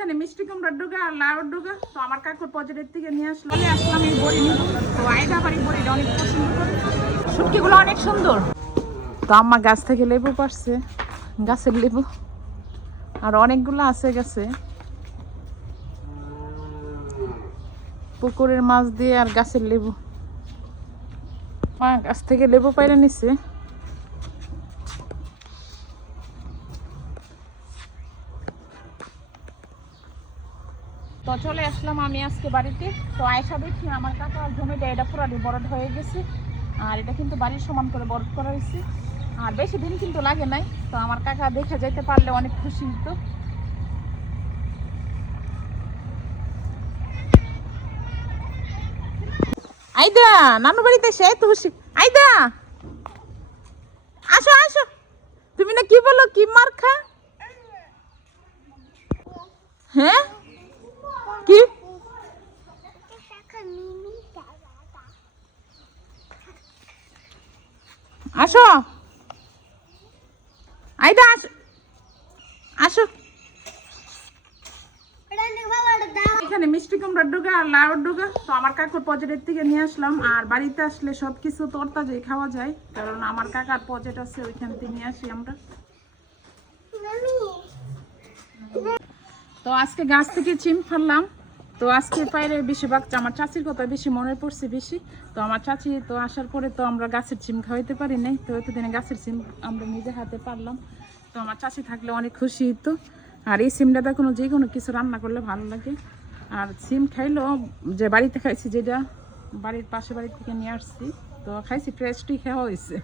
এখানে মিষ্টি কুমড়ার ডোগা আর লাউর ডোগা তো আমার কাকুর পজেটের থেকে নিয়ে আসলাম এই বড়ি নিব। তো আইডা বাড়ি বড়িটা অনেক পছন্দ করে, শুটকিগুলো অনেক সুন্দর। তো আম্মা গাছ থেকে লেবু পাড়ছে, গাছের লেবু আর অনেকগুলো আছে গাছে, পুকুরের মাছ দিয়ে আর গাছের লেবু। মা গাছ থেকে লেবু পাইরে নিচ্ছে। তো চলে আসলাম আমি আজকে বাড়িতে। তো আয়সা দেখি আমার কাকা জমিটা এটা পুরাটি বরড হয়ে গেছে, আর এটা কিন্তু বাড়ির সমান করে বরড করা হয়েছে, আর বেশি দিন কিন্তু লাগে নাই। তো আমার কাকা দেখে যেতে পারলে অনেক খুশি হতো। আইদা নানু বাড়িতে সে তো খুশি। আইদা আসো আসো, তুমি না কি বলো কি মার খা? হ্যাঁ কি আসো আইদা আসো আসো। এখানে মিষ্টি কুমড়ার ডোগা আর লাউর ডোগা তো আমার কাকুর পজেটের থেকে নিয়ে আসলাম। আর বাড়িতে আসলে সবকিছু তরতাজাই খাওয়া যায়, কারণ আমার কাকার পজেট আছে, ওইখান থেকে নিয়ে আসি আমরা। তো আজকে গাছ থেকে চিম ফেললাম। তো আজকে বাইরে বেশিরভাগ আমার চাচির কথা বেশি মনে পড়ছে বেশি। তো আমার চাচি তো আসার পরে তো আমরা গাছের চিম খাওয়াইতে পারি নাই, তো এতদিনে গাছের চিম আমরা নিজে হাতে পারলাম। তো আমার চাচি থাকলে অনেক খুশি হতো। আর এই সিমটাতে যে কোনো কিছু রান্না করলে ভালো লাগে। আর সিম খাইলো যে বাড়িতে খাইছি, যেটা বাড়ির পাশে বাড়ি থেকে নিয়ে আসছি, তো খাইছি ফ্রেশটি খাওয়া হয়েছে।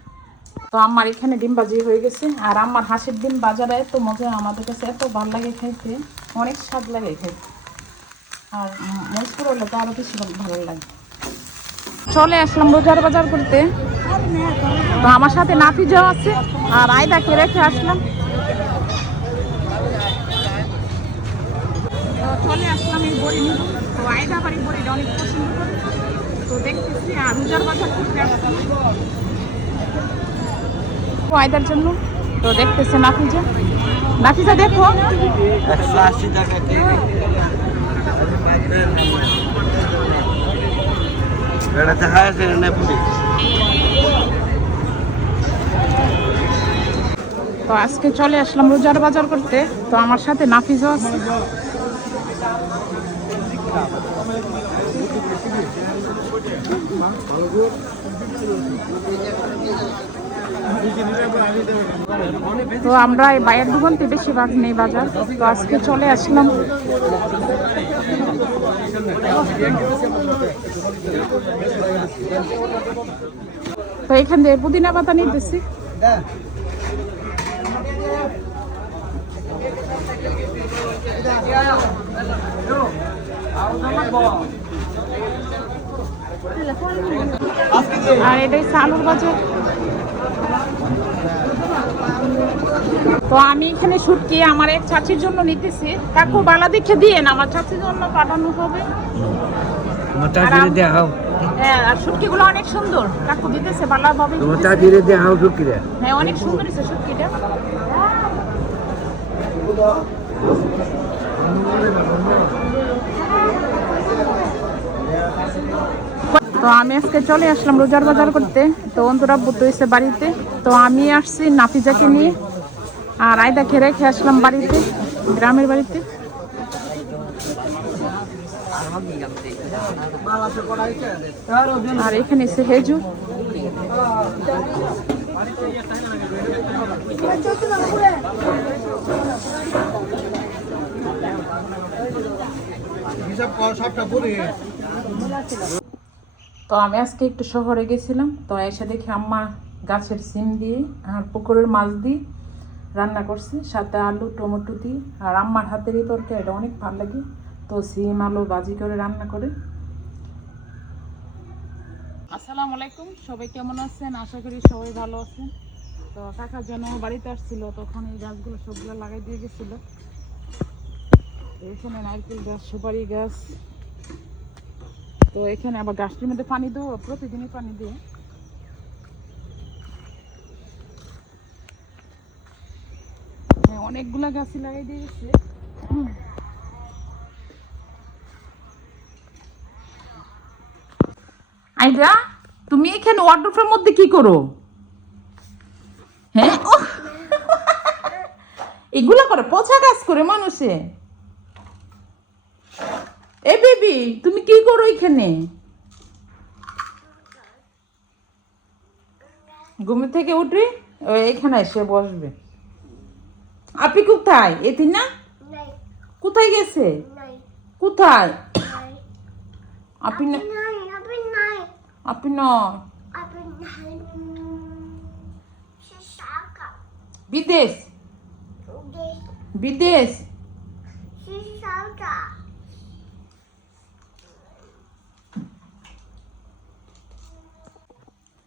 তো আমার এখানে ডিম ভাজি হয়ে গেছে, আর আমার হাঁসের ডিম বাজারে এত মজা, আমাদের কাছে এত ভালো লাগে খাইতে, অনেক স্বাদ লাগে খাইতে। আর মরিচপুর হলে তো আরও বেশি ভালো লাগে। চলে আসলাম রোজার বাজার করতে। তো আমার সাথে নাফিজাও আছে, আর আয়দাকে রেখে আসলাম। তো চলে আসলাম এই বড়ি নিব। তো আয়দা বাড়ি বড়িটা অনেক পছন্দ করে, তো দেখতেছি। আর রোজার বাজার করতে আসলাম আয়দার জন্য। তো দেখতেছে নাফিজা, নাফিজা দেখো 180 টাকা কেজি। এটা দেখা আছে নেপুলি। তো আজকে চলে আসলাম রোজার বাজার করতে। তো আমার সাথে নাফিজও আছে। তো আমরা এই বাইরের দোকানতে বেশিরভাগ নেই বাজার, তো আজকে চলে আসলাম। তো এখান থেকে পুদিনা পাতা নিতেছি। আর এটাই চালুর বাজার। তো আমি এখানে শুটকি আমার এক চাচির জন্য নিতেছি। কাকু বালা দেখে দিয়ে না, আমার চাচির জন্য পাঠানো হবে। হ্যাঁ, আর শুটকিগুলো অনেক সুন্দর, কাকু দিতেছে বালা ভাবে। হ্যাঁ, অনেক সুন্দর হয়েছে শুটকিটা। তো আমি আজকে চলে আসলাম রোজার বাজার করতে। তো অন্তরা বুদ্ধ হয়েছে বাড়িতে, তো আমি আসছি নাফিজাকে নিয়ে, আর আয়দাকে রেখে আসলাম বাড়িতে, গ্রামের বাড়িতে। আর এখানে এসে হেজু। তো আমি আজকে একটু শহরে গেছিলাম, তো এসে দেখি আম্মা গাছের সিম দিয়ে আর পুকুরের মাছ দিয়ে রান্না করছি, সাথে আলু টমেটো দিয়ে। আর আম্মার হাতের এই তরকারি এটা অনেক ভালো লাগে। তো সিম আলু ভাজি করে রান্না করে। আসসালামু আলাইকুম, সবাই কেমন আছেন? আশা করি সবাই ভালো আছেন। তো কাকার জন্য বাড়িতে আসছিল, তখন এই গাছগুলো সবগুলো লাগাই দিয়ে গেছিল। এখানে নারকেল গাছ, সুপারি গাছ। তো এখানে আবার গাছটির মধ্যে পানি দেবো, প্রতিদিনই পানি দিয়ে। অনেকগুলা গাছই লাগাই দিয়ে গেছে। আইডা তুমি এখানে ওয়ার্ডরোবের মধ্যে কি করো? হ্যাঁ এগুলো করে পোছা কাজ করে মানুষে। এ বেবি তুমি কি করো এখানে? ঘুম থেকে উঠে এখানে এসে বসবে। আপনি কোথায়? এটি না কোথায় গেছে? কোথায়? আপনি না আপনি না বিদেশ বিদেশ।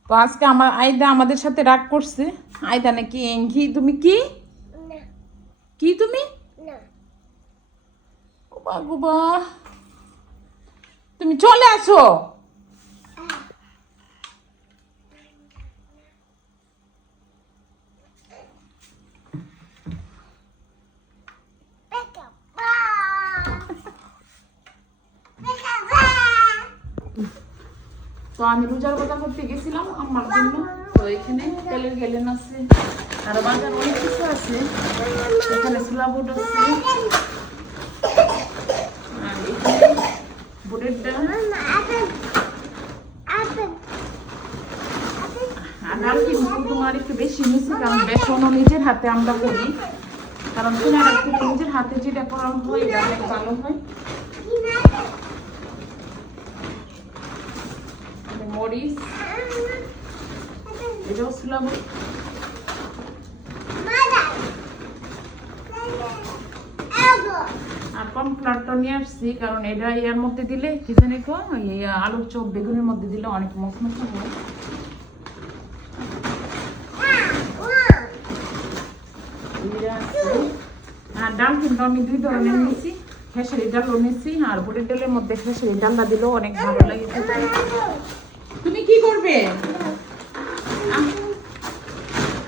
তো আজকে আমার আয়দা আমাদের সাথে রাগ করছে। আয়দা নাকি এঙ্ঘি। তুমি কি কি তুমি গোবা গোবা তুমি চলে আসো। তো আমি রোজার কথা করতে গেছিলাম আমার জন্য। তো এখানে তেলের গেলেন আছে, আর বাজার অনেক কিছু আছে। এখানে ছোলা বুট আছে, আর এখানে বুটের ডাল, আর ডাল কিন্তু তোমার একটু বেশি নিচ্ছে, কারণ বেসনও নিজের হাতে আমরা করি। কারণ কিনার থেকে নিজের হাতে যেটা করা হয় এটা অনেক ভালো হয়। মরিচ, এটাও ছোলা বুট। আর কর্নফ্লাওয়ারটা নিয়ে আসছি, কারণ এটা ইয়ার মধ্যে দিলে কি জানি তো আলুর চপ বেগুনের মধ্যে দিলে অনেক মচমচে হয়। আর ডাল কিন্তু আমি 2 ধরনের নিয়েছি, খেসারি ডালও নিয়েছি, আর বুটের ডালের মধ্যে খেসারি ডালটা দিলেও অনেক ভালো লাগে। তুমি কি করবে?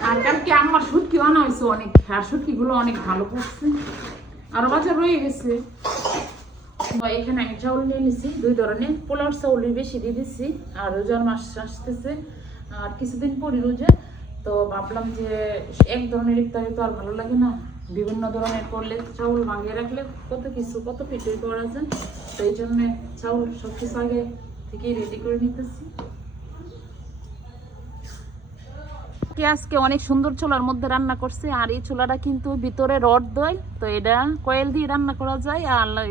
আর কালকে আমার শুটকি আনা হয়েছে অনেক, আর শুটকিগুলো অনেক ভালো করছে, আরো বাজার রয়ে গেছে। এখানে আমি চাউল নিয়ে নিছি 2 ধরনের, পোলার চাউলই বেশি দিয়ে দিচ্ছি। আর রোজার মাস আসতেছে আর কিছুদিন পরই রোজা, তো ভাবলাম যে এক ধরনের ইফতারি তো আর ভালো লাগে না, বিভিন্ন ধরনের করলে চাউল ভাঙিয়ে রাখলে কত কিছু কত পিঠে করা যায়। তো এই জন্য চাউল সব কিছু আগে থেকে রেডি করে নিতেছি। আজকে অনেক সুন্দর চুলার মধ্যে রান্না করছে, আর এই চুলাটা কিন্তু ভিতরে রড দেয়, তো এটা কয়েল দিয়ে রান্না করা যায়। আর